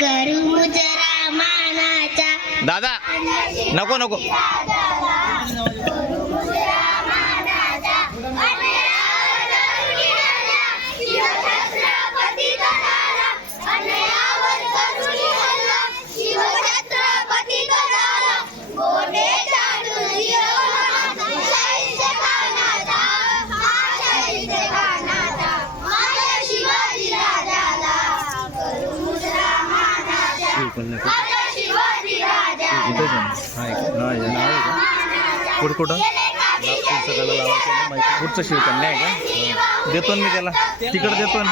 करू मुजरा मानाचा दादा नको नको कुठं पुढचं शिवकन्या आहे का देतो मी त्याला तिकडे देतो